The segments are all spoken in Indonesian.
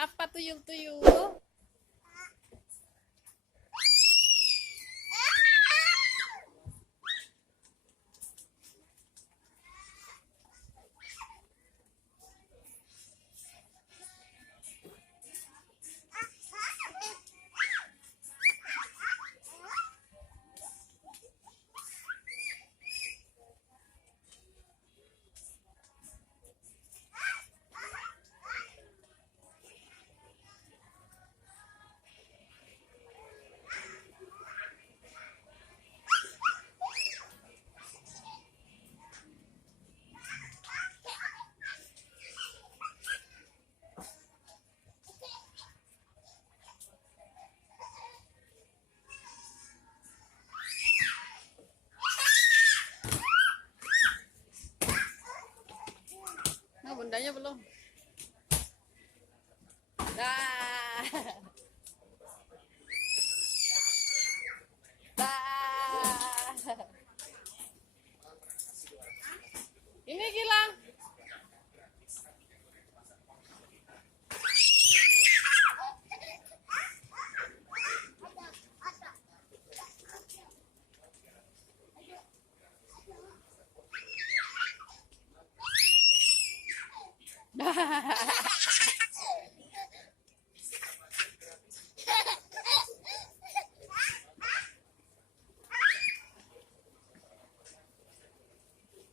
Siapa tuyul-tuyul? Nah, bundanya belum. Dah. Dah. Ini Gilang.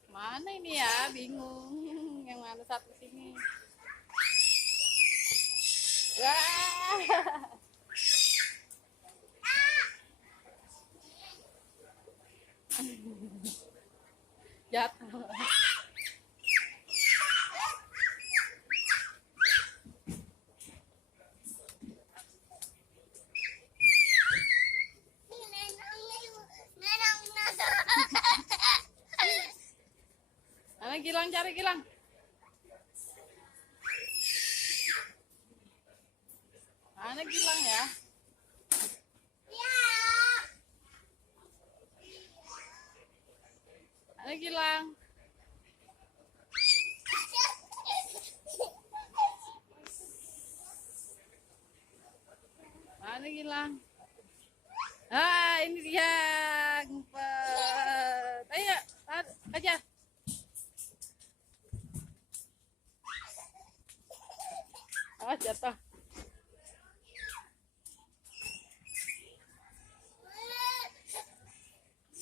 Mana ini ya? Bingung. Yang mana satu sini? Wah. Jatuh. Mana Gilang, cari Gilang. Mana Gilang ya? Mana Gilang? Mana Gilang? Ah, ini dia ngumpet. Ayo, aja. Awas jatuh.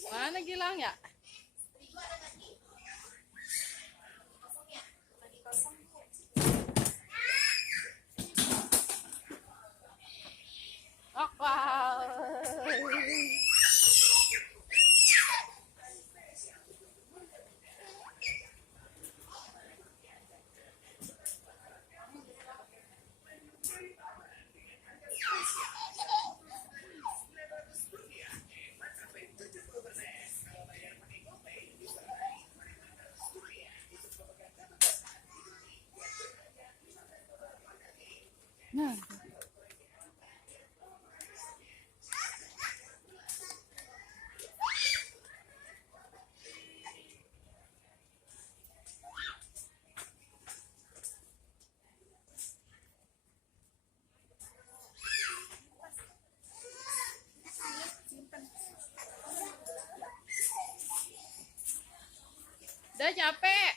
Mana Gilang ya? Oh, wow. Nah. Udah capek.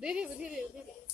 Berdiri.